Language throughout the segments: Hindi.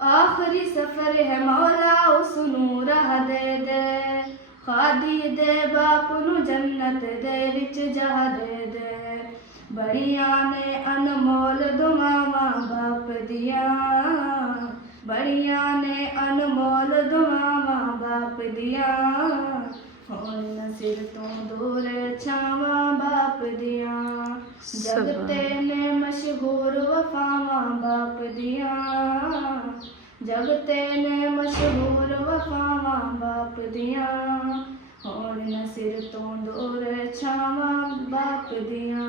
आखिरी सफर है मौला उस नूर दे दे खादी दे बाप नू जन्नत दे विच जा दे दे बड़िया ने अनमोल दुआवां बाप दिया बड़िया ने अनमोल दुआवां बाप दिया हुण न सिर तो दूर छावां बाप दिया जगते ने मशहूर वफावां बाप दिया जगते ने मशहूर वफावां बाप दिया हुण न सिर तो दूर छावां बाप दिया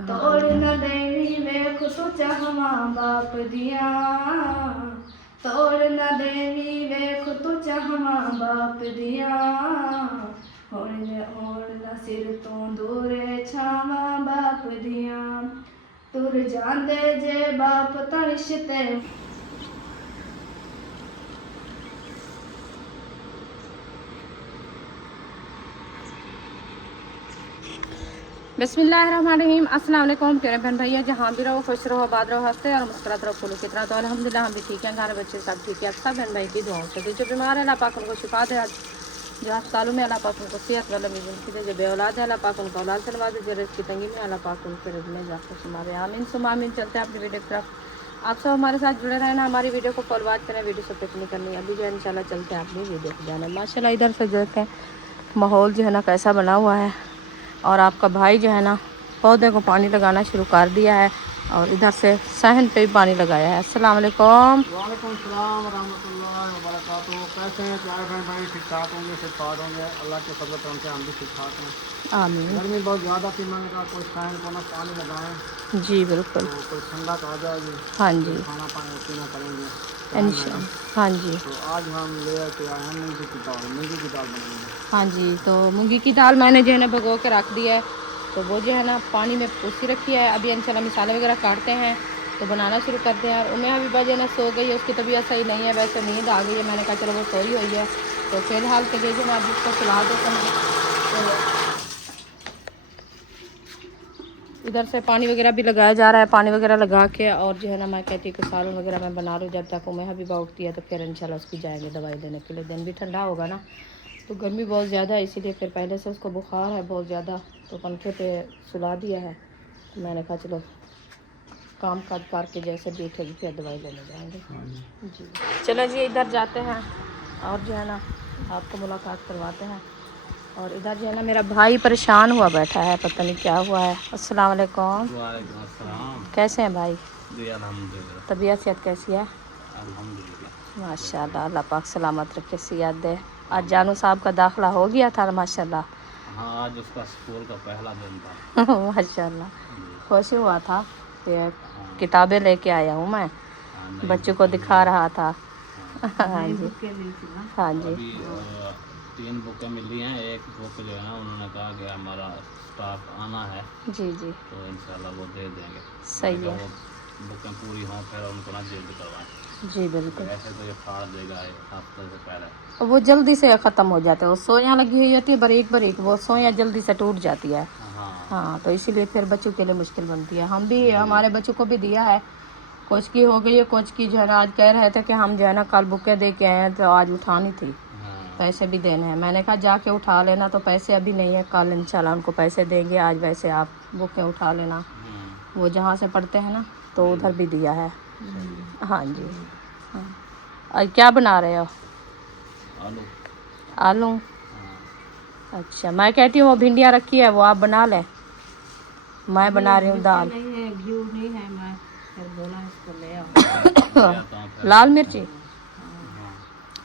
तोड़ न देवी वेख तू चाहवां बाप दिया तोड़ न देवी वेख तू चाहवां बाप दिया हुण न सिर तो दूर छावां बाप दिया तुर जांदे जे बाप तां रिश्ते बिस्मिल्लाहिर्रहमानिर्रहीम अस्सलाम वालेकुम प्यारे बहन भैया जहाँ भी रहो खुश रहो आबाद रहो हंसते और मुस्कुराते रहो फूलों की तरह तो अल्हम्दुलिल्लाह हम भी ठीक हैं घर बच्चे सब ठीक है सब बहन भाई की दुआओं से जो बीमार है अल्लाह पाक उनको शिफा दे आज जो अस्पतालों में अल्लाह पाक उनको सेहत वाला भी जिंदगी दे जो बेऔलाद है अल्लाह पाक उनको औलाद से नवाजे जो रिज़्क़ की तंगी में अल्लाह पाक उनके रिज़्क़ में इजाफ़ा फरमावे आमीन सुम्मा आमीन। चलते हैं अपनी वीडियो की तरफ आप सब हमारे साथ जुड़े रहना हमारी वीडियो को फॉलो करें वीडियो से पिक नहीं करनी अभी जो है इंशाल्लाह चलते हैं अपनी वीडियो को जाना माशाल्लाह इधर से जो है माहौल जो है ना कैसा बना हुआ है और आपका भाई जो है ना पौधे को पानी लगाना शुरू कर दिया है और इधर से सहन पे भी पानी लगाया है। अस्सलाम वालेकुम। वालेकुम सलाम रहमतुल्लाहि व बरकातुहू। कैसे हैं प्यारे बहन भाई? ठीक ठाक होंगे, ठीक ठाक होंगे, अल्लाह के फजल करम से हम भी ठीक ठाक हैं। आमीन। गर्मी बहुत ज़्यादा थी, मैंने कहा कोई सहन को ना पानी लगाएं जी बिल्कुल। तो कोई ठंडा आ जाएगी। हाँ जी खाना पानी पीना करेंगे इंशाअल्लाह। हाँ जी तो आज हम ले के आए हैं मूंगी की दाल बनाएंगे। हाँ जी तो मूंगी की दाल मैंने जो है ना भिगो के रख दिया है तो वो जो है ना पानी में पूसी रखी है। अभी इंशाल्लाह मसाले वगैरह काटते हैं तो बनाना शुरू करते हैं। और उम्मीद हबीबा जो है ना सो गई है, उसकी तबीयत सही नहीं है, वैसे नींद आ गई है। मैंने कहा चलो वो सोई हुई है तो फिलहाल के लिए जो मैं अभी उसको सुला देता हूँ। तो इधर से पानी वगैरह भी लगाया जा रहा है, पानी वगैरह लगा के और जो है ना मैं कहती हूँ कि सालन वगैरह मैं बना लूँ। जब तक उम्मीद हबीबा उठती है तो फिर इंशाल्लाह उसकी जाएंगे दवाई देने के लिए। दिन भी ठंडा होगा ना तो गर्मी बहुत ज़्यादा है इसीलिए फिर पहले से उसको बुखार है बहुत ज़्यादा तो पंखे पे सुला दिया है। तो मैंने कहा चलो काम काज करके जैसे बैठेगी फिर दवाई लेने जाएंगे। जी चलो जी इधर जाते हैं और जो है ना आपको मुलाकात करवाते हैं। और इधर जो है ना मेरा भाई परेशान हुआ बैठा है, पता नहीं क्या हुआ है। अस्सलाम वालेकुम। वालेकुम अस्सलाम। कैसे हैं भाई? जी अल्हम्दुलिल्लाह। तबीयत सेहत कैसी है? अल्हम्दुलिल्लाह माशाल्लाह अल्लाह पाक सलामत रखे, सेहत दे। आज जानू साहब का दाखिला हो गया था माशाल्लाह। हाँ आज उसका स्कूल का पहला दिन था। माशाल्लाह खुश हुआ था कि किताबें लेके आया हूँ मैं, बच्चों को दिखा रहा था। हाँ जी हाँ जी 3 बुकें मिली हैं। एक बुक जो है ना उन्होंने कहा कि हमारा स्टाफ आना है जी जी तो इंशाल्लाह वो दे देंगे। सही है। वो बुकें पूरी हों फिर उनको ना जल्दी करवाएं। जी बिल्कुल। ऐसे तो ये फाड़ देगा एक हफ्ते से पहले। वो जल्दी से ख़त्म हो जाते हैं, वो सोया लगी हुई होती है बारीक बारीक, वो सोया जल्दी से टूट जाती है। हाँ हाँ तो इसीलिए फिर बच्चों के लिए मुश्किल बनती है। हम भी हमारे बच्चों को भी दिया है, कुछ की हो गई है, कुछ की जो है ना आज कह रहे थे कि हम जो है ना कल बुकें दे के आए हैं तो आज उठानी थी, पैसे भी देने हैं। मैंने कहा जाके उठा लेना, तो पैसे अभी नहीं है, कल इंशाल्लाह उनको पैसे देंगे। आज वैसे आप बुकें उठा लेना, वो जहाँ से पढ़ते हैं ना तो उधर भी दिया है। हाँ जी हाँ। और क्या बना रहे हो? आलू। आलू? अच्छा मैं कहती हूँ वो भिंडियाँ रखी है वो आप बना लें, मैं बना रही हूँ दाल। नहीं है मैं फिर बोला इसको ले आओ। लाल मिर्ची?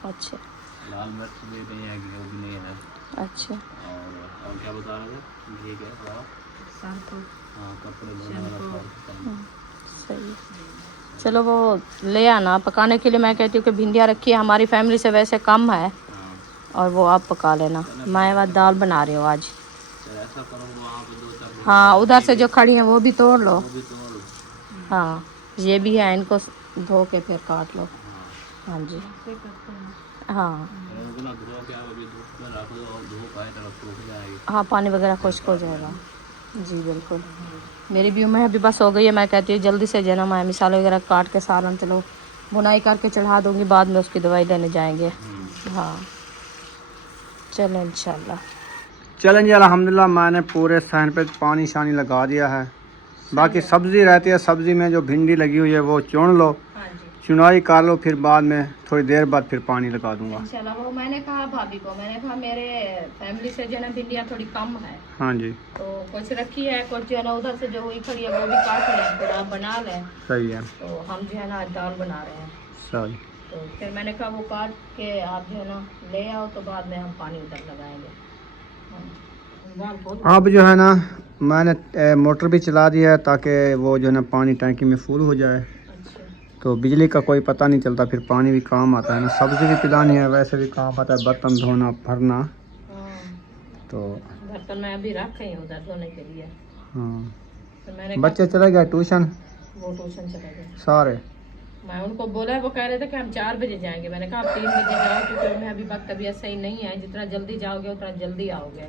अच्छा लाल मिर्च भी नहीं है, घी भी नहीं है। अच्छा और क्या बता रहे थे? घी के अलावा हाँ कपड़े धोने वाला सही है। चलो वो ले आना पकाने के लिए। मैं कहती हूँ कि भिंडियाँ रखी है, हमारी फैमिली से वैसे कम है, और वो आप पका लेना। मैं वह दाल बना रही हूँ आज। ऐसा करो वहाँ पे 2-4 हाँ उधर से जो खड़ी हैं वो भी तोड़ लो। हाँ ये भी है, इनको धो के फिर काट लो। हाँ जी हाँ हाँ पानी वगैरह खुश्क हो जाएगा। जी बिल्कुल। मेरी भी उम्र अभी बस हो गई है, मैं कहती हूँ जल्दी से जना मैं मिसाल वगैरह काट के सालन चलो बुनाई करके चढ़ा दूँगी, बाद में उसकी दवाई लेने जाएंगे। हाँ चलो इंशाल्लाह। चलें जी, अल्हम्दुलिल्लाह मैंने पूरे सहन पे पानी शानी लगा दिया है। बाकी सब्ज़ी रहती है, सब्ज़ी में जो भिंडी लगी हुई है वो चुन लो, हाँ जी चुनाई कर लो, फिर बाद में थोड़ी देर बाद फिर पानी लगा दूंगा। इंशाल्लाह। वो मैंने कहा भाभी को, मैंने कहा मेरे फैमिली से जो है ना भिंडियाँ थोड़ी कम है, हाँ जी तो कुछ रखी है, कुछ जो है ना उधर से जो हुई खड़ी है वो भी काट लें, फिर आप बना लें। सही है, तो हम जो है ना आज दाल बना रहे हैं, सही। तो फिर मैंने कहा वो काट के आप जो है ना ले आओ, तो बाद में हम पानी उधर लगाएंगे। अब जो है ना मैंने मोटर भी चला दी है ताकि वो जो है ना पानी टैंकी में फुल हो जाए, अच्छा तो बिजली का कोई पता नहीं चलता, फिर पानी भी काम आता है ना, सब्ज़ी भी पिलानी है, वैसे भी काम आता है, बर्तन धोना भरना। हाँ, तो बर्तन मैं अभी रख रही हूँ उधर धोने के लिए। हाँ, तो मैंने बच्चे चले गए ट्यूशन वो ट्यूशन चले गए सारे। मैं उनको बोला, वो कह रहे थे कि हम 4 बजे जाएंगे, मैंने कहा आप 3 बजे जाओ, क्योंकि मैं अभी वक्त तबीयत सही नहीं है, जितना जल्दी जाओगे उतना जल्दी आओगे।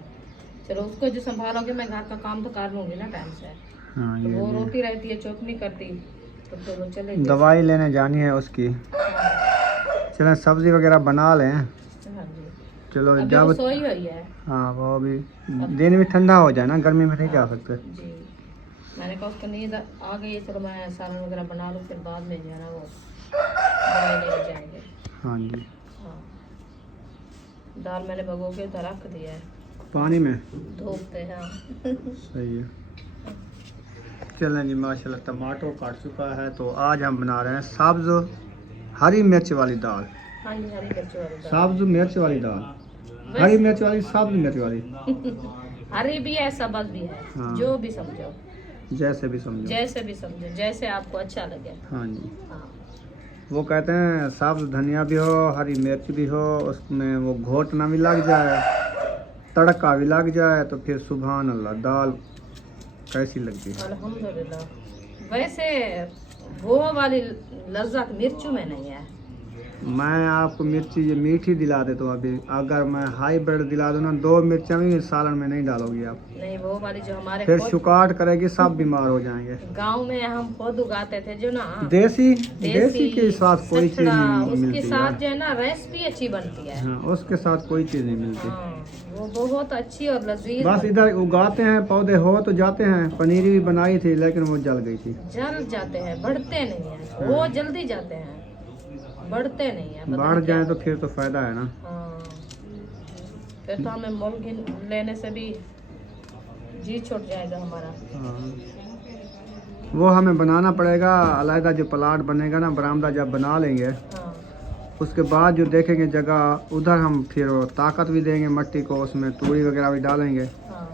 चलो उसको जो संभालोगे, मैं घर का काम तो कर लूँगी ना टाइम से। हाँ, तो ये वो भी रोती रहती है, चुप नहीं करती, तो फिर वो चले गए। दवाई लेने जानी है उसकी। हाँ चलें सब्ज़ी वगैरह बना लें। हाँ जी, चलो अभी वो जब सोई हुई है। हाँ वो अभी दिन भी ठंडा हो जाए ना, गर्मी में नहीं जा सकते। जी मैंने कहा उसको नींद आ गई है, चलो मैं सालन वगैरह बना लूँ, फिर बाद में जो है ना वो दवाई लेने जाएंगे। हाँ जी, हाँ दाल मैंने भगो के तो रख दिया है पानी में धोते हैं। सही है। चलें जी, माशाल्लाह टमाटो काट चुका है, तो आज हम बना रहे हैं सब्ज़ हरी मिर्च वाली दाल। हाँ जी हरी मिर्च वाली दाल। सब्ज़ मिर्च वाली दाल, हरी मिर्च वाली, सब्ज़ मिर्च वाली, हरी भी है सब्ज़ भी है, हाँ। जो भी समझो, जैसे भी समझो। जैसे भी समझो, जैसे आपको अच्छा लगे। हाँ जी, हाँ वो कहते हैं सब्ज़ धनिया भी हो, हरी मिर्च भी हो, उसमें वो घोटना भी लग जाए, तड़का भी लग जाए, तो फिर सुभान अल्लाह दाल कैसी लगती है। अल्हम्दुलिल्लाह। वैसे वो वाली लज्जत मिर्चों में नहीं है। मैं आपको मिर्ची ये मीठी दिला देता हूँ अभी, अगर मैं हाईब्रिड दिला दूँ ना, 2 मिर्चा भी सालन में नहीं डालोगी आप, नहीं वो वाली जो हमारे फिर खुद शुकाट करेगी, सब बीमार हो जाएंगे। गांव में हम खुद उगाते थे जो ना, देसी के साथ कोई चीज़ सठड़ा, नहीं उसके मिलती साथ है। जो है ना रेसिपी अच्छी बनती है। हाँ, उसके साथ कोई चीज़ नहीं मिलती। हाँ, वो बहुत अच्छी और लजीज बस इधर उगाते हैं, पौधे हो तो जाते हैं। पनीरी भी बनाई थी लेकिन वो जल गई थी। जल जाते हैं, बढ़ते नहीं है, वो जल्दी जाते हैं, बढ़ते नहीं है। पता बढ़ नहीं जाए क्या। तो फिर तो फायदा है ना। हाँ फिर तो हमें मुर्गी लेने से भी जी छूट जाएगा हमारा। हाँ, वो हमें बनाना पड़ेगा अलहदा, जो प्लाट बनेगा ना, बरामदा जब बना लेंगे, हाँ उसके बाद जो देखेंगे जगह, उधर हम फिर वो ताकत भी देंगे मट्टी को, उसमें तूड़ी वगैरह भी डालेंगे, हाँ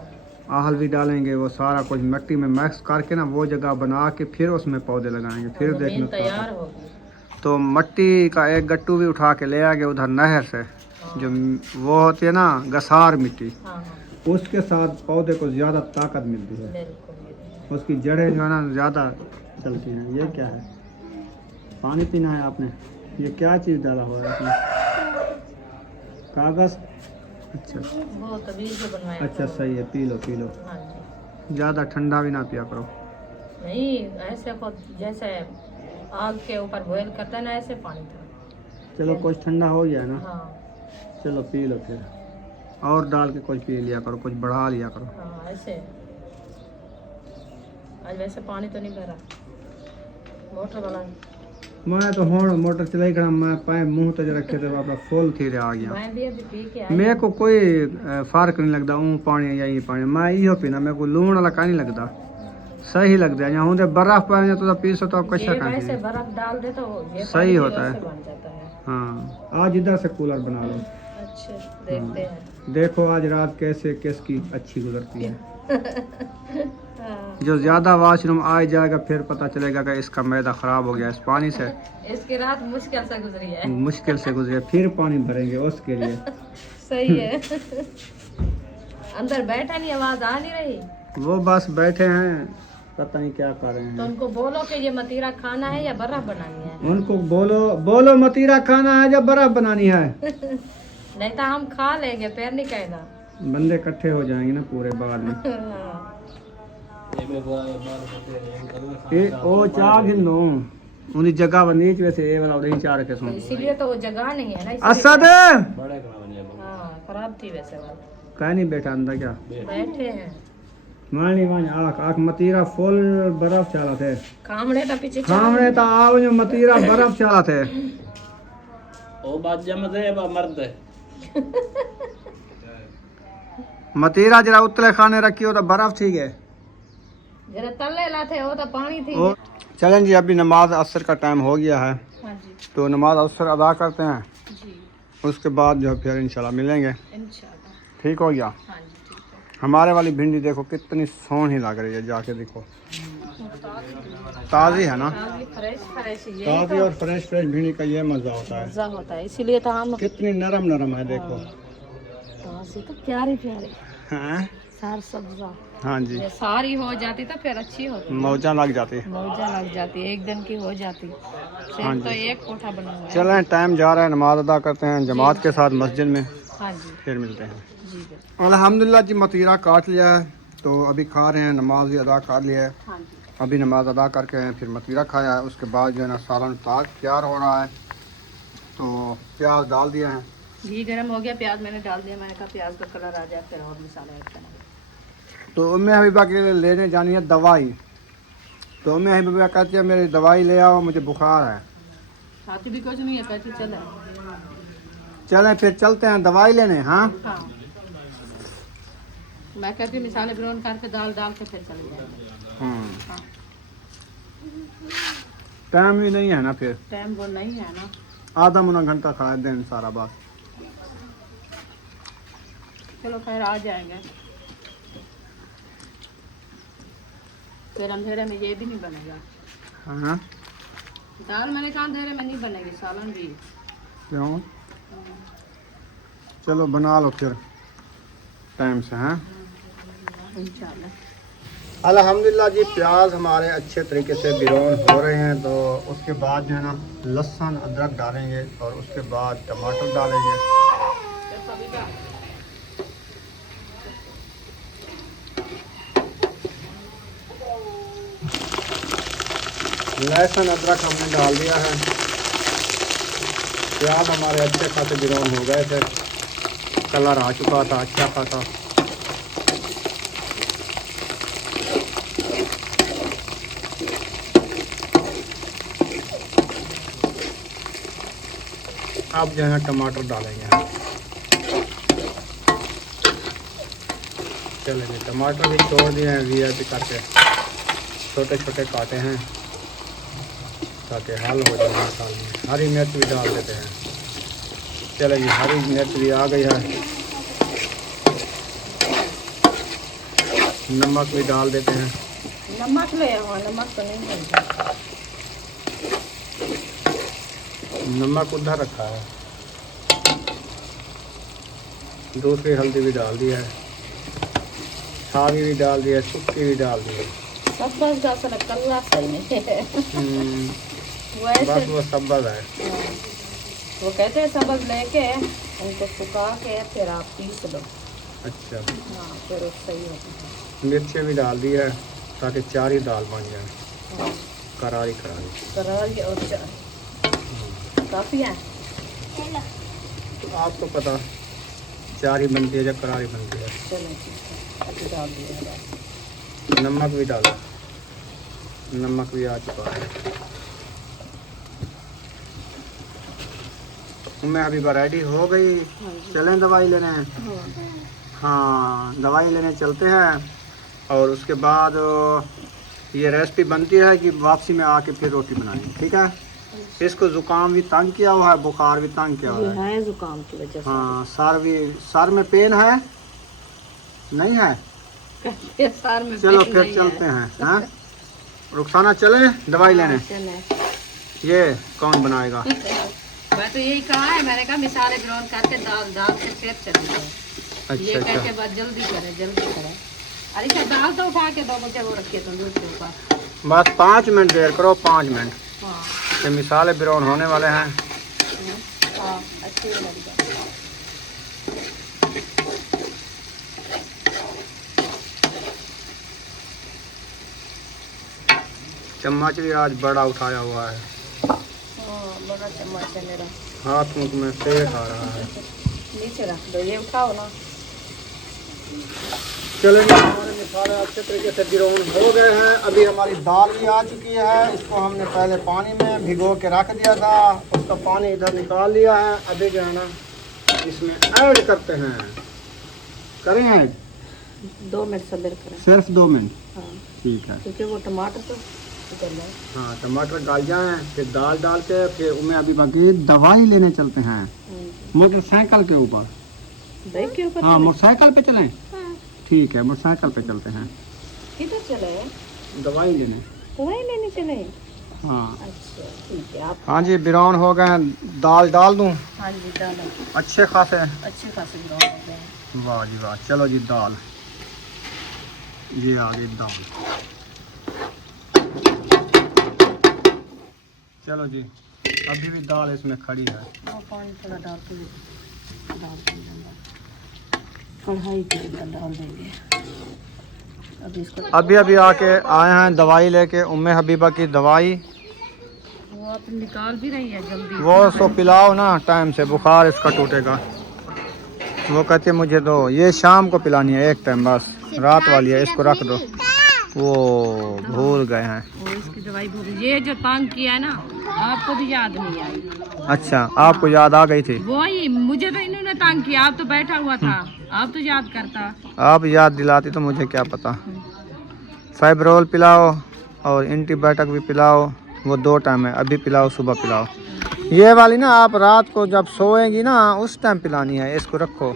आहल भी डालेंगे, वो सारा कुछ मिट्टी में मिक्स करके ना वो जगह बना के फिर उसमें पौधे लगाएंगे, फिर जमीन देखना। तैयार होगी। तो मट्टी का एक गट्टू भी उठा के ले आगे उधर नहर से, जो वो होती है ना गसार मिट्टी, हाँ हाँ उसके साथ पौधे को ज़्यादा ताकत मिलती है, बिल्कुल। उसकी जड़ें जो है ना ज़्यादा चलती हैं। ये क्या है, पानी पीना है आपने? ये क्या चीज़ डाला हुआ है इसमें? कागज़? अच्छा वो तभी जो बनवाया। अच्छा, सही है, पी लो पी लो, हाँ जी ज़्यादा ठंडा भी ना पिया करो। नहीं, ऐसे खुद जैसे आग के ऊपर बॉयल करता है ना, ऐसे पानी था। चलो कुछ ठंडा हो गया ना, हाँ चलो पी लो फिर, और डाल के कुछ पी लिया करो, कुछ बढ़ा लिया करो। हाँ ऐसे। आज वैसे पानी तो नहीं भरा मोटर वाला। मैं तो हूँ मोटर चलाई कर, मैं पाए मुँह तक रखे थे, अपना फुल थी आ गया। मैं भी अभी पी के आई। मेरे को कोई फर्क नहीं लगता ऊँ पानी या ये पानी, मैं इहो पीना, मेरे को लूण वाला का नहीं लगता, सही लगता है। यहाँ बर्फ पाए तो पी सो तो कच्चा ये खाए वैसे बर्फ डाल दे तो ये सही पानी होता है। वैसे बन जाता है। हाँ, आज इधर से कूलर बना लो। अच्छा देखते हैं। देखो आज रात कैसे किसकी अच्छी गुजरती है। हाँ, जो ज़्यादा वॉशरूम आ जाएगा फिर पता चलेगा कि इसका मैदा ख़राब हो गया इस पानी से। इसकी रात मुश्किल से गुजरी है। मुश्किल से गुजरे, फिर पानी भरेंगे उसके लिए। सही है। अंदर बैठा नहीं, आवाज आ नहीं रही। वो बस बैठे हैं, पता नहीं क्या कर रहे तो हैं। उनको बोलो कि ये मतीरा खाना है या बर्फ बनानी है। उनको बोलो, बोलो मतीरा खाना है या बर्फ बनानी है। नहीं तो हम खा लेंगे, फिर नहीं कहना। बंदे इकट्ठे हो जाएंगे ना पूरे बाद में। हाँ। ए ओ चाह गिन लो, उन्हीं जगह पर नीच वैसे ये वाला उधर ही चार के तो सुन इसीलिए तो वो जगह नहीं है ना, इसीलिए। असद हाँ खराब थी वैसे वो। कह नहीं बैठा अंदर क्या बैठे हैं मानी मानी आख आख मतीरा फुल बर्फ चला थे कामड़े का पीछे सामने तो आओ जो मतीरा बर्फ चला थे ओ बात जम दे बा मर्द मतीरा जरा उतले खाने रखी हो तो बर्फ ठीक है जरा तले लाते वो तो पानी थी। ओ चलें जी अभी नमाज असर का टाइम हो गया है हाँ जी तो नमाज असर अदा करते हैं जी उसके बाद जो है फिर इंशाल्लाह मिलेंगे इंशाल्लाह। ठीक हो गया। हाँ जी ठीक है। हमारे वाली भिंडी देखो कितनी सोहनी लग रही है जाके देखो ताज़ी है ना फ्रेश फ्रेश ये ताज़ी और फ्रेश फ्रेश भिंडी का ये मज़ा होता है मजा होता है, इसीलिए तो हम कितनी नरम नरम है देखो ताज़ी तो प्यारी प्यारी हैं सार सब्जा हाँ जी ये सारी हो जाती तो फिर अच्छी होती, मौजा लग जाती है। मौजा लग जाती, एक दिन की हो जाती। हाँ सिर्फ जी। तो एक कोठा बना हुआ है। चलें टाइम जा रहा है नमाज अदा करते हैं जमात के साथ मस्जिद में हाँ जी फिर मिलते हैं। जी बिल्कुल। अल्हम्दुलिल्लाह जी मतीरा काट लिया है तो अभी खा रहे हैं नमाज भी अदा कर लिया है हाँ जी अभी नमाज अदा करके फिर मतीरा खाया है उसके बाद जो है ना सालन ताग तैयार हो रहा है तो प्याज डाल दिया है घी गर्म हो गया, प्याज मैंने डाल दिया, मैंने कहा प्याज का कलर आ जाए फिर और मसाला ऐड करना। तो उम्मे हबीबा के लिए लेने जानी है दवाई तो उम्मे हबीबा कहती है मेरी दवाई ले आओ मुझे बुखार है। साथी भी कुछ नहीं है, कहती चले। चलें फिर चलते हैं दवाई लेने। हाँ हाँ मैं कहती हूँ मिसाले ब्राउन करके दाल डाल के फिर चले जाएंगे। हाँ टाइम भी नहीं है ना फिर टाइम वो नहीं है ना। आधा मुना घंटा खा दें सारा बात चलो खैर आ जाएंगे, फिर अंधेरे में ये भी नहीं बनेगा। हाँ दाल मैंने कहा अंधेरे में नहीं बनेगी, सालन भी। क्यों चलो बना लो फिर टाइम से। हाँ इंशाल्लाह। अल्हम्दुलिल्लाह जी प्याज हमारे अच्छे तरीके से बिरौन हो रहे हैं तो उसके बाद जो है ना लहसुन अदरक डालेंगे और उसके बाद टमाटर डालेंगे। लहसुन अदरक हमने डाल दिया है, प्याज हमारे अच्छे खासे बिरौन हो गए थे, कलर आ चुका था अच्छा खासा। अब जो है ना टमाटर डालेंगे। चलेंगे टमाटर भी छोड़ दिए हैं वीआईपी करके, छोटे छोटे काटे हैं ताकि हल हो जाए मसाले में। हरी मिर्च भी डाल देते हैं। चलेंगे हरी मिर्च भी आ गई है, नमक भी डाल देते हैं। नमक ले आओ, नमक तो नहीं बनता। नमक उधर रखा है, दूसरी हल्दी भी डाल दी है, सावी भी डाल दी है, सुक्की भी डाल दी है। सब बस जैसा कल्ला सही नहीं है। वो ऐसे बस वो सब्ज़ है। वो कहते हैं सबज लेके उनको सुखा के फिर आप पीस लो। अच्छा हाँ फिर वो सही होता है। मिर्चें भी डाल दी है ताकि चारी दाल बन जाए हाँ करारी करारी। करारी और काफ़ी है। तो आपको पता चारी बनती है या करारी बनती है। चलो ठीक है, अभी डाल दिया है। नमक भी डाला, नमक भी आ चुका है। मैं अभी रेडी हो गई, चलें दवाई लेने। हाँ दवाई लेने चलते हैं और उसके बाद ये रेसिपी बनती है कि वापसी में आके फिर रोटी बनाएंगे। ठीक है। इसको ज़ुकाम भी तंग किया हुआ है, बुखार भी तंग किया हुआ है। है जुकाम की वजह से। हाँ सर में पेन है नहीं है। सर में चलो पेन फिर नहीं चलते है। हैं। हाँ रुखसाना चले दवाई लेने। चले। ये कौन बनाएगा। मैं तो यही कहा है, मैंने कहा मिसाले ग्राउंड करके दाल डाल के फिर चले जाओ। ये अच्छा कह अच्छा के बाद जल्दी करें। अरे सर दाल तो उठा के 2 बजे वो रखिए तंदूर के ऊपर। बस 5 मिनट देर करो, 5 मिनट। हाँ ये मिसाले बिरौन होने वाले हैं। हाँ अच्छी लगेगा। चम्मच भी आज बड़ा उठाया हुआ है। बड़ा चम्मच है मेरा, हाथ मुंह में सेक आ रहा है। नीचे रख दो, ये उठाओ ना। चलो जी, हमारे मसाले अच्छे तरीके से ब्राउन हो गए हैं। अभी हमारी दाल भी आ चुकी है। इसको हमने पहले पानी में भिगो के रख दिया था, उसका पानी इधर निकाल लिया है। अभी जो है ना इसमें ऐड करते हैं, करें ऐड 2 मिनट सब्र करें। सिर्फ 2 मिनट, हाँ, ठीक है। क्योंकि वो टमाटर तो निकल रहा है। हाँ, टमाटर डाल जाए, फिर दाल डाल के फिर उनमें अभी बाकी दवाई लेने चलते हैं मोटरसाइकिल के ऊपर। बाइक के ऊपर? हाँ, मोटरसाइकिल पे चलें? ठीक है, मोटरसाइकिल पे चलते हैं। किधर चले? दवाई लेने। दवाई लेने चले? हाँ अच्छा ठीक है। आप हाँ जी, ब्राउन हो गए हैं। दाल डाल दूँ? हाँ जी डालो, अच्छे खासे। अच्छे खासे ब्राउन हो गए हैं। वाह जी वाह। चलो जी, दाल ये आ गई दाल। चलो जी, अभी भी दाल इसमें खड़ी है। वो पानी थोड़ा डाल के डाल देंगे, कढ़ाई के अंदर डाल देंगे। अभी इसको अभी आके आए हैं दवाई लेके, उम्मे हबीबा की दवाई। वो आप निकाल भी रही है जल्दी। वो सो पिलाओ ना टाइम से, बुखार इसका टूटेगा। वो कहते हैं मुझे दो, ये शाम को पिलानी है एक टाइम बस, रात वाली है, इसको रख दो। वो भूल गए हैं। वो इसकी दवाई भूल, ये जो तंग किया है ना, आपको भी याद नहीं आई। अच्छा, आपको याद आ गई थी? वही, मुझे तो इन्होंने तंग किया, आप तो बैठा हुआ था, आप तो याद करता। आप याद दिलाती तो मुझे क्या पता। फाइब्रोल पिलाओ और एंटीबायोटिक भी पिलाओ, वो 2 टाइम है, अभी पिलाओ, सुबह पिलाओ। ये वाली ना आप रात को जब सोएंगी ना उस टाइम पिलानी है। इसको रखो,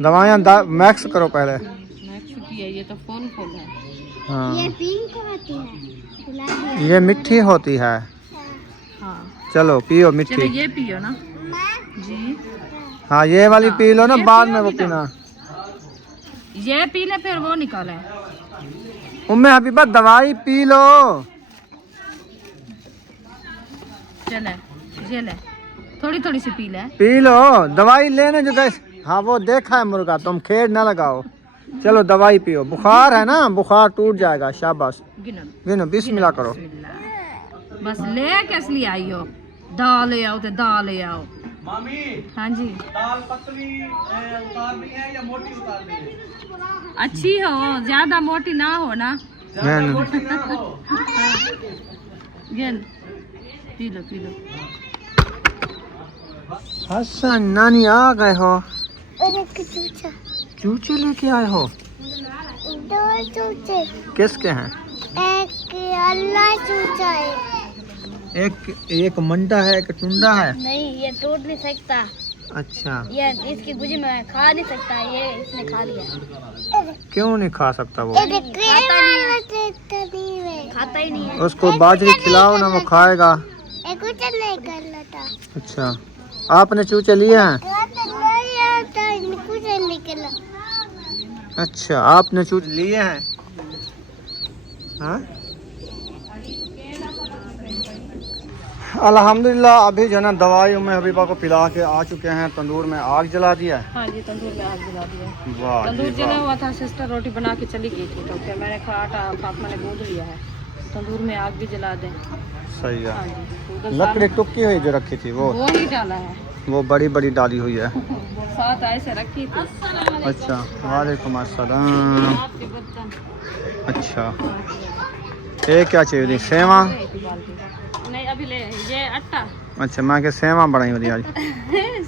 दवाइयाँ मैक्स करो पहले। छुट्टी है, ये तो फूल फूल है। हाँ, ये पिंक होती है, ये मिठी होती है। हाँ चलो पियो चलो, मिठी। ये पियो ना जी। हाँ, ये वाली पी लो ना, ये बाद पियो में वो भी तो। पीना। ये पी ले, फिर वो निकाले। उम्मे हबीबा दवाई पी लो। चले, ये ले, थोड़ी थोड़ी सी पी ले। पी लो, दवाई लेने जो गए। हाँ, वो देखा है मुर्गा, तुम खेड़ ना लगाओ। चलो दवाई पियो, बुखार है ना, बुखार टूट जाएगा। शाबाश, गिनो गिनो, बिस्मिल्लाह करो। बिस्मिल्लाह। बस ले किस लिए आई हो? दाल ले आओ तो दाल ले आओ। मामी, हाँ जी, दाल पतली उतारनी है या मोटी उतारनी है? अच्छी हो, ज्यादा मोटी ना हो ना। गिन, P low P low. Hasan, नानी आ गए हो? और एक चूचा, चूचे लेके आए हो? 2 चूचे, किसके हैं? एक अल्लाह चूचा है। एक मंडा है, एक टुंडा है। नहीं, ये टूट नहीं सकता, अच्छा, ये इसकी गुजी में खा नहीं सकता, ये इसने खा लिया। क्यों नहीं खा सकता वो? खाता ही नहीं है। उसको बाजरी खिलाओ ना, वो खाएगा। एक कुछ नहीं कर लेता, अच्छा, आपने चूचे लिए हैं? कुछ नहीं निकला। अच्छा, आपने चूचे लिए हैं? हाँ, अल्हम्दुलिल्लाह। अभी जो है ना दवाई उम्मे हबीबा को पिला के आ चुके हैं। तंदूर में आग जला दिया है। हाँ जी, तंदूर में आग जला दिया। वाह तंदूर जी जला वाह। हुआ था, सिस्टर रोटी बना के चली गई थी, तो फिर मैंने कहा आटा फातिमा ने गूंद लिया है, तंदूर में आग भी जला दें। सही हाँ है। जी, उधर लकड़ी टुक्की हुई जो रखी थी वो ही डाला है, वो बड़ी बड़ी डाली हुई है। साथ ऐसे रखी थी। अच्छा, वालेकुम अस्सलाम। आपके बर्तन अच्छा, ये क्या चाहिए? सेवा? नहीं, अभी ले, ये आटा। अच्छा, मैं के सेवा बनाई होती आज।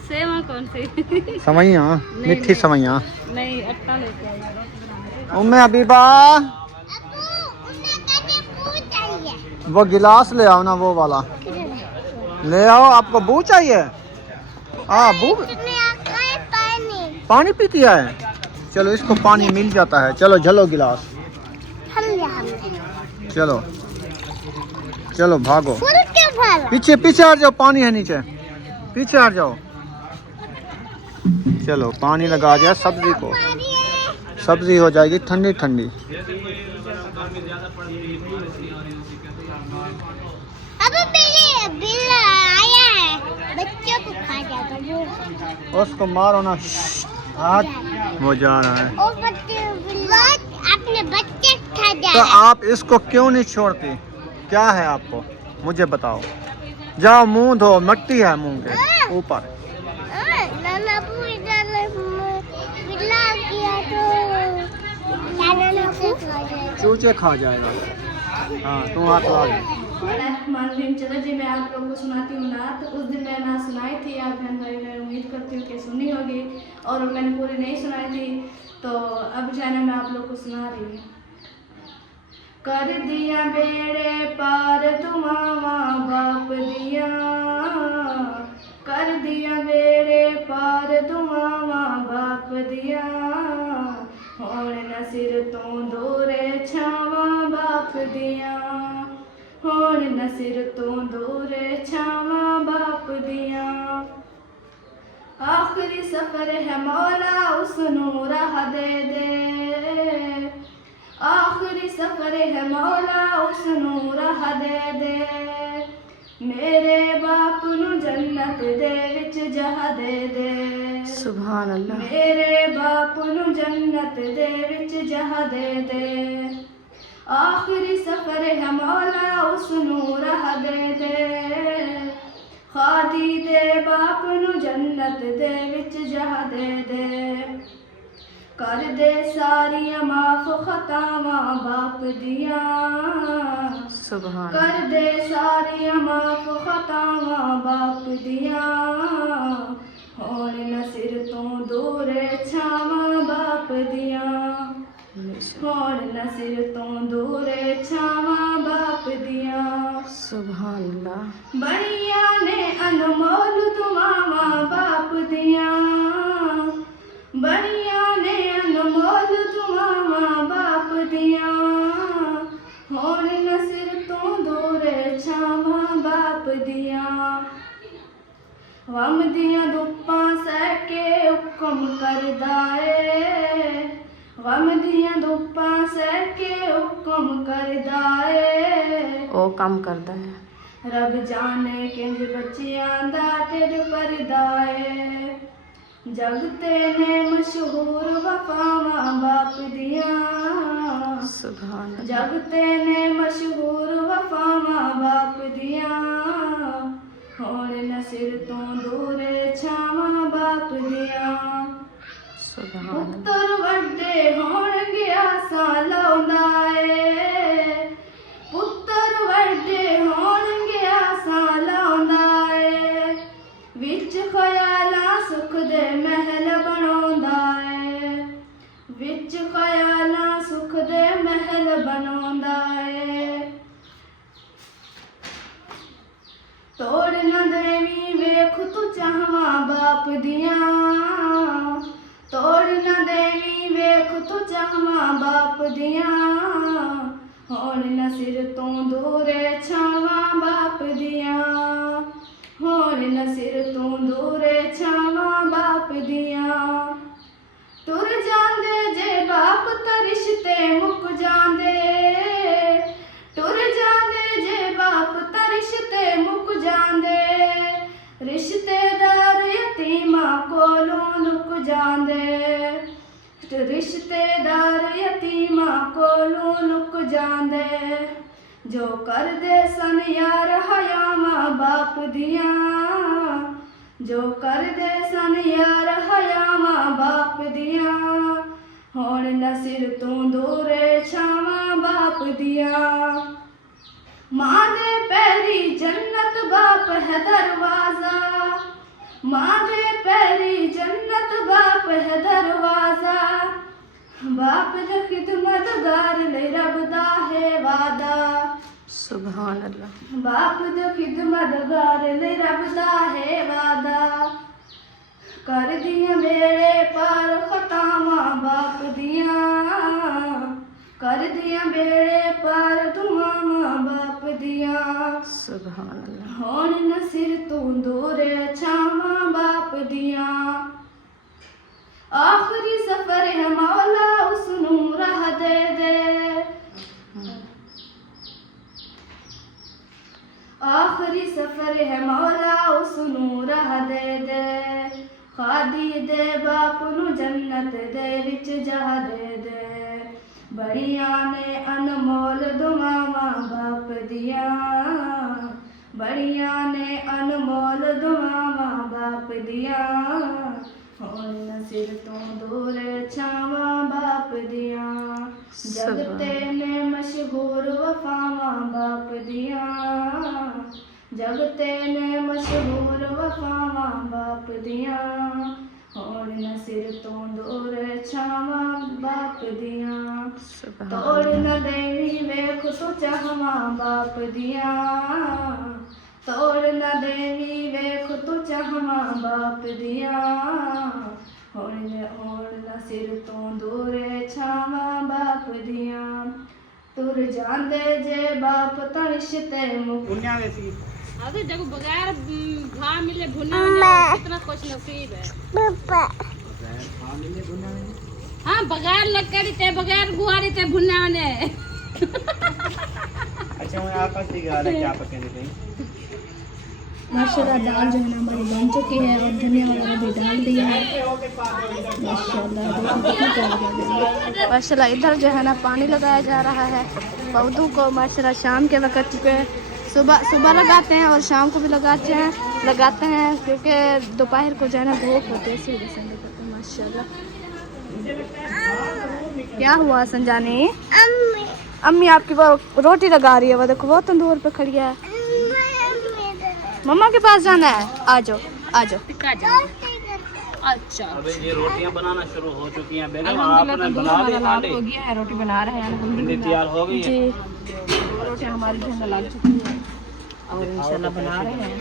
सेवा कौन सी? सवैया, मिठी नहीं। सवैया। नहीं, आटा लेके आई है, रोटी बनाने। उम्मे हबीबा, वो गिलास ले आओ ना, वो वाला ले आओ। आपको बू चाहिए? हाँ, बू। पानी पीती है? चलो, इसको पानी मिल जाता है। चलो झलो गिलास, चलो चलो भागो, पीछे पीछे हट जाओ, पानी है नीचे, पीछे हट जाओ। चलो, पानी लगा दिया सब्जी को, सब्जी हो जाएगी ठंडी ठंडी। बच्चों को खा जाता वो। उसको मारो ना, हाथ वो जा रहा है। ओ अपने बच्चे खा तो जाए। आप इसको क्यों नहीं छोड़ती? क्या है आपको, मुझे बताओ। जाओ मुंह धो, मिट्टी है मुंह के ऊपर। नाना पूरी डाले बिल्ला किया तो नाना चूचे खा जाएगा। हाँ तू हाथ लगा दे। चलो जी मैं आप लोगों को सुनाती हूँ नात। उस दिन मैंने नात सुनाई थी आप बहन भाई, मैं उम्मीद करती हूँ कि सुनी होगी और मैंने पूरी नहीं सुनाई थी, तो अब जो है ना मैं आप लोगों को सुना रही हूँ। कर दिया बेड़े पार तुम्हारा बाप दिया, कर दिया बेड़े पार तुम्हारा बाप दिया, होड़ न सिर तो दूरे छावा बाप दिया, होड़ न सिर तो दूरे छावा बाप दिया। आखिरी सफर है मौला उसनू राह दे दे, आखिरी सफर है मौला उसनू राह दे दे, मेरे बाप नू जन्नत दे विच जह दे दे, सुभान अल्लाह। मेरे बाप नू जन्नत दे विच जह दे दे, आखिरी सफर है मौला उसनू राह दे दे, खादी दे बाप नू जन्नत दे विच जह दे दे, कर दे सारियां माफ खतावां बाप दिया, सुभान कर दे सारियां माफ खतावां बाप दिया, होण न सिर तो दूरे छावां बाप दिया, होण न सिर तो दूरे छावां बाप दिया। सुभान अल्लाह। बड़िया ने अनमोल दुआवां बाप दिया, बड़िया ने अनमोल दुआवां बाप दिया, होण न सिर तो दूरे छावां बाप दिया, वम दियां धुप्पां सह के हुक्म करदा ए, वम दियां धुप्पां सह के हुक्म करदा ए, ओ काम करता है। रब जाने किंज बच्चियां दा ढिड भरदा ए, जगते ने मशहूर वफावां बाप दिया, सुभान अल्लाह। जगते ने मशहूर वफावां बाप दिया, होण न सिर तो दूरे छावां बाप दिया, सुभान अल्लाह। पुत्तर वड्डे होणगे आसां लाउंदा ए, पुत्तर वड्डे होणगे आसां लाउंदा ए, विच ख्यालां सुख दे महल बनाउंदा ए, विच ख्यालां सुख दे महल बनाउंदा ए, तोड़ न देवी वेख तू चाहवां बाप दिया, तोड़ न देवी वेख तू चाहवां बाप दिया, होण न सिर तो दूरे छावां बाप दिया, होण न सिर तो दूरे छावां बाप दिया, तुर जांदे जे बाप तां रिश्ते मुक जांदे, तुर जांदे जे बाप तां रिश्ते मुक जांदे, रिश्तेदार यतीमां कोलों लुक जांदे, रिश्तेदार यतीमां कोलों लुक जांदे, जो करदे सन यार हयावां बाप दिया, जो करदे सन यार हयावां बाप दिया, होण न सिर तो दूरे छावां बाप दिया, मां दे पैरी जन्नत बाप है दरवाजा, मां दे पैरी जन्नत बाप है दरवाजा, बाप दा खिदमतगार ले रब दा है वादा, सुभान अल्लाह। बाप दा खिदमतगार ले रब दा है वादा, कर दियां बेड़े पार खतावां बाप दिया, कर दियां बेड़े पार दुआवां बाप दिया, सुभान अल्लाह। होण न सिर तू दूरे छावां बाप दिया, आखिरी सफर है मौला उसनू राह दे दे, आखिरी सफर है मौला उसनू राह दे दे, खादी दे बाप नू जन्नत दे विच जह दे दे, बड़िया ने अनमोल दुआवां बाप दिया, बड़िया ने अनमोल दुआवां बाप दिया हुण न सिर तो दूर छावां बाप दिया जगते ने मशहूर वफावां बाप दिया जगते ने मशहूर वफावां बाप दिया हुण न सिर तो दूर छावां बाप दिया तोड़ न देवी वेख तो चाहवां बाप दिया तोड़ न देवी वेख तो चाहवां बाप दिया हुण न सिर तो दूर छावां बाप दिया तुर जांदे जे बाप तड़शते मुख पुण्या वैसी अरे जब बगैर भा मिले भुना में कितना खुश नसीब है। हाँ बगैर लकड़ी ते बगैर गुआरी ते भुना ने। अच्छा मैं आपस की गाल है क्या पकाने थे माशाल्लाह दाल जो है ना हमारी बन चुकी है और धनिया वगैरह भी डाल दिया है माशाल्लाह। इधर जो है ना पानी लगाया जा रहा है पौधों को माशाल्लाह। शाम के वक्त पे सुबह लगाते हैं और शाम को भी लगाते हैं क्योंकि दोपहर को जो है ना धूप होती है इसी वजह से लगाते हैं माशाल्लाह। क्या हुआ संजानी? अम्मी आपकी वो रोटी लगा रही है, वो देखो वो तंदूर पे खड़ी है। मम्मा के पास जाना है, आ जाओ आ जाओ। अच्छा अबे ये रोटियां बनाना शुरू हो चुकी हैं बेगम, अल्हम्दुलिल्लाह आपने तंदूर बना दी हमारा आटे लाल हो गया है, रोटी बना रहे हैं भिंडी अल्हम्दुलिल्लाह तैयार हो गई है। जी। रोटी हमारी जो है लग चुकी है और इंशाल्लाह बना रहे हैं,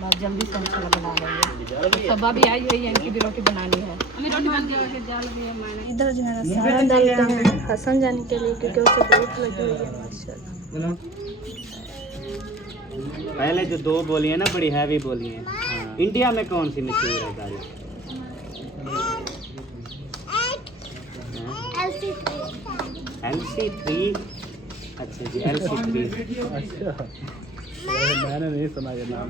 बहुत जल्दी से इंशाल्लाह बना लेंगे। सबा भी आई हुई है, इनकी भी रोटी बनानी है। हमें रोटी बन गई है, डाल दी है मैंने। इधर जो है ना सारा डालते हैं हसन जाने के लिए क्योंकि उसे भूख लगी हुई है माशाल्लाह। पहले जो दो बोली है ना बड़ी हैवी बोली है। इंडिया में कौन सी मशहूर है गाड़ी? LC3। अच्छा जी LC3। मैंने नहीं सुना ये नाम।